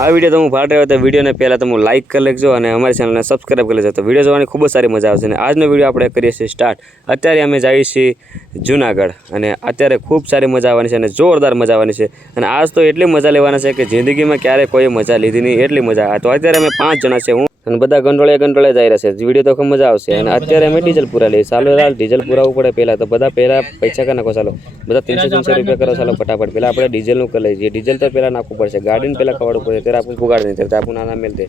આ વિડીયો તમે ભાટ રહ્યો તો વિડીયોને પહેલાં તમે લાઇક કરી લેજો અને અમારી ચેનલને સબસ્ક્રાઈબ કરી લેજો. તો વિડીયો જોવાની ખૂબ જ સારી મજા આવશે. અને આજનો વિડીયો આપણે કરીએ છીએ સ્ટાર્ટ. અત્યારે અમે જઈએ છીએ જુનાગઢ અને અત્યારે ખૂબ સારી મજા આવવાની છે અને જોરદાર મજા આવવાની છે. અને આજ તો એટલી મજા લેવાના છે કે જિંદગીમાં ક્યારેય કોઈ મજા લીધી નહીં એટલી મજા. તો અત્યારે અમે 5 જણા છે, હું અને બધા ગંડોળે જઈ રહ્યા છે. વિડીયો તો ખૂબ મજા આવશે. અને અત્યારે અમે ડીઝલ પૂરા લઈએ. ચાલો યાર ડીઝલ પૂરાવવું પડે પહેલાં. તો બધા પહેલાં પૈસા કરી નાખો. ચાલો બધા 300 રૂપિયા કરો. ચાલો ફટાફટ પહેલાં આપણે ડીઝલનું કરી લઈએ. ડીઝલ તો પહેલાં નાખવું પડશે. ગાડીને પહેલાં ખવડાવવું પડશે. ત્યારે આપણું પુગાડ નહીં ત્યારે આપણું નાના મેળ દે.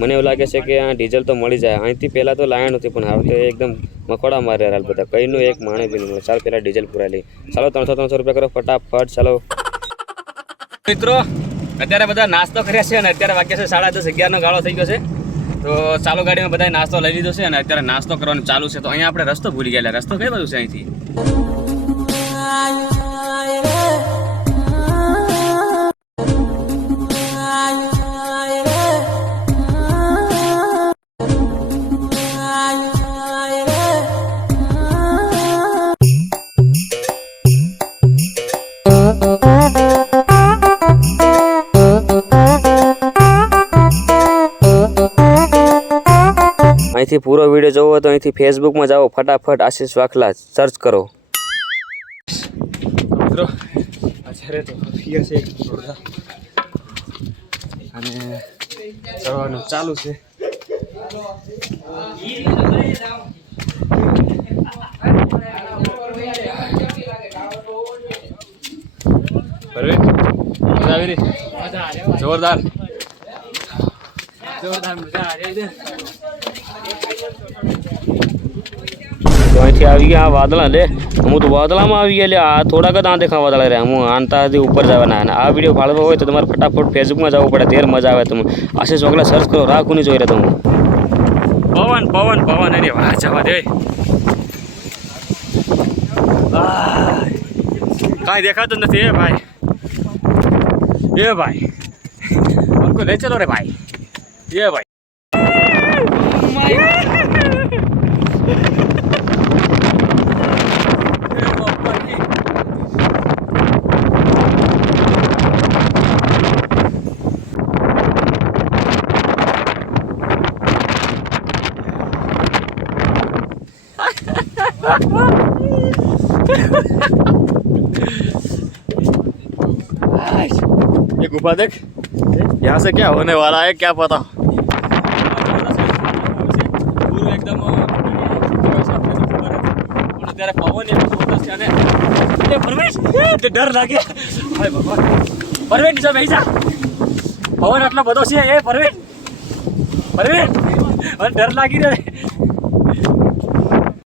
મને એવું લાગે છે કે આ ડીઝલ તો મળી જાય. અહીંથી પહેલાં તો લાયા નથી પણ હવે તો એકદમ મકોડા મારે હાલ બધા. કંઈનું એક માણે બી નહીં મળે. ચાલો પહેલાં ડીઝલ પૂરા લઈએ. ચાલો 300 રૂપિયા કરો ફટાફટ. ચાલો મિત્રો અત્યારે બધા નાસ્તો કર્યા છે અને અત્યારે વાગ્યા છે 10:30 11નો ગાળો થઈ ગયો છે. તો ચાલો ગાડીમાં બધા નાસ્તો લઈ લીધો છે અને અત્યારે નાસ્તો કરવાનું ચાલુ છે. તો અહીંયા આપણે રસ્તો ભૂલી ગયેલા. રસ્તો કઈ બાજુ છે અહીંથી? અહીંથી પૂરો વિડીયો જોવો હોય તો અહીંથી ફેસબુકમાં જાઓ, ફટાફટ આશીષ વાખલા સર્ચ કરો. મિત્રો અત્યારે તો છે અને ચડવાનું ચાલુ છે. જોરદાર મજા આવી. તો અહીંથી આવી ગયા આ વાદળા. લે હું તો વાદળામાં આવી ગયા. લે આ થોડાક જ દેખા વાદળા રહ્યા. હું આનતાથી ઉપર જવાના. અને આ વિડીયો ફાળવો હોય તો તમારે ફટાફટ ફેસબુકમાં જવું પડે. ત્યારે મજા આવે. તમે આશીષ વાગલા સર્ચ કરો. રાખું જોઈ રહ્યા તમે. પવન પવન પવન એની વાહ જવા દે. કાંઈ દેખાતું નથી એ ભાઈ. એ ભાઈ हमको ले चलो रे भाई. ये भाई ये गुफा देख. यहाँ से क्या होने वाला है क्या पता. एकदम અત્યારે પવન છે ડર લાગે. પરવેશ નીચે બેસી જા. પવન આટલો બધો છે એ પરવેશ. પરવેશ ડર લાગી રહ્યો.